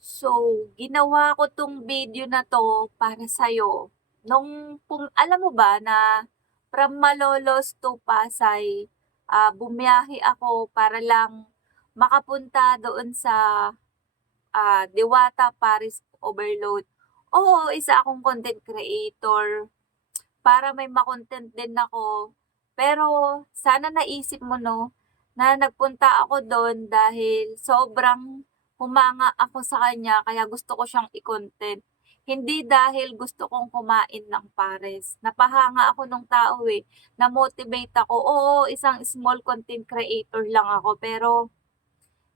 So, ginawa ko 'tong video na 'to para sa'yo. Nung pum alam mo ba na from Malolos to Pasay, ah, bumiyahe ako para lang makapunta doon sa, ah, Diwata Paris Overload. Oo, isa akong content creator para may ma-content din ako. Pero sana naisip mo 'no, na nagpunta ako do'n dahil sobrang humanga ako sa kanya kaya gusto ko siyang i-content. Hindi dahil gusto kong kumain ng pares. Napahanga ako nung tao, eh, na-motivate ako. Oo, isang small content creator lang ako pero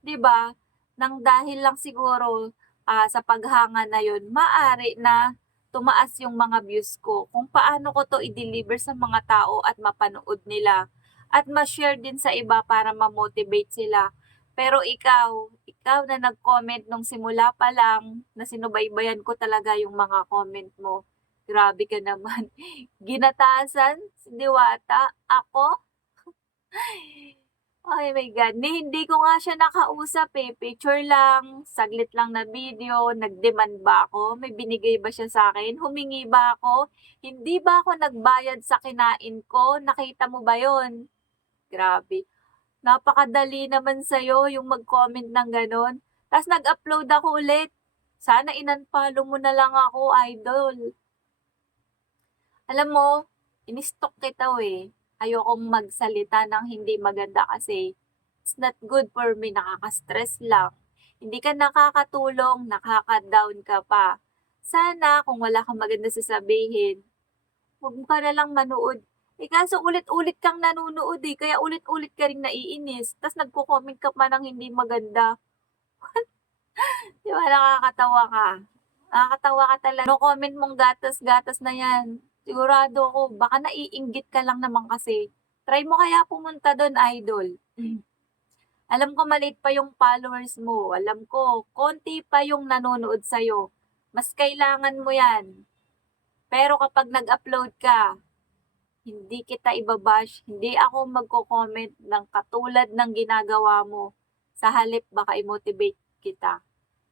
'di ba, nang dahil lang siguro, ah, sa paghanga na yun maaari na tumaas yung mga views ko kung paano ko 'to i-deliver sa mga tao at mapanood nila at ma-share din sa iba para ma-motivate sila. Pero ikaw, ikaw na nag-comment nung simula pa lang na sinubaybayan ko talaga yung mga comment mo. Grabe ka naman. Ginatasan si Diwata, ako? Ay my God, ni hindi ko nga siya nakausap, eh, picture lang, saglit lang na video, nag-demand ba ako, may binigay ba siya sa'kin, humingi ba ako, hindi ba ako nagbayad sa kinain ko, nakita mo ba yun? Grabe, napakadali naman sa'yo yung mag-comment ng gano'n, ta's nag-upload ako ulit. Sana in-unfollow mo na lang ako, idol. Alam mo, in-stalk kita, eh. Ayokong magsalita ng hindi maganda kasi it's not good for me, nakaka-stress lang. Hindi ka nakakatulong, nakaka-down ka pa. Sana kung wala kang maganda sasabihin, huwag mo ka na lang manood. Eh kaso ulit-ulit kang nanonood eh, kaya ulit-ulit ka ring naiinis. Tapos nagko-comment ka pa ng hindi maganda. Di ba nakakatawa ka? Nakakatawa ka talaga. No comment mong gatas-gatas na yan. Sigurado ako, baka naiinggit ka lang naman kasi. Try mo kaya pumunta doon, idol. Alam ko maliit pa yung followers mo. Alam ko, konti pa yung nanonood sa'yo. Mas kailangan mo yan. Pero kapag nag-upload ka, hindi kita ibabash, hindi ako magko-comment ng katulad ng ginagawa mo. Sa halip, baka i-motivate kita.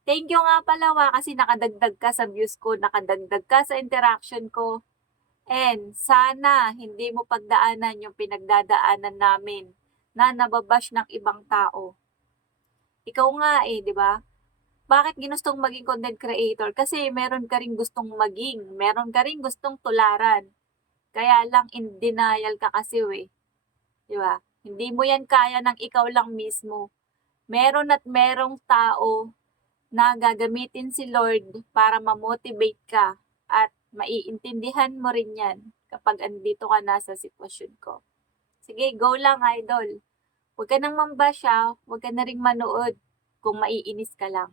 Thank you nga pala wa kasi nakadagdag ka sa views ko, nakadagdag ka sa interaction ko. And sana hindi mo pagdaanan yung pinagdadaanan namin na nababash ng ibang tao. Ikaw nga eh, di ba? Bakit ginustong maging content creator? Kasi meron ka rin gustong maging, meron ka rin gustong tularan. Kaya lang in denial ka kasi eh. Di ba? Hindi mo yan kaya ng ikaw lang mismo. Meron at merong tao na gagamitin si Lord para ma-motivate ka at maiintindihan mo rin yan kapag andito ka na sa sitwasyon ko. Sige, go lang idol. Huwag ka nang mambasya, huwag ka na ring manood kung maiinis ka lang.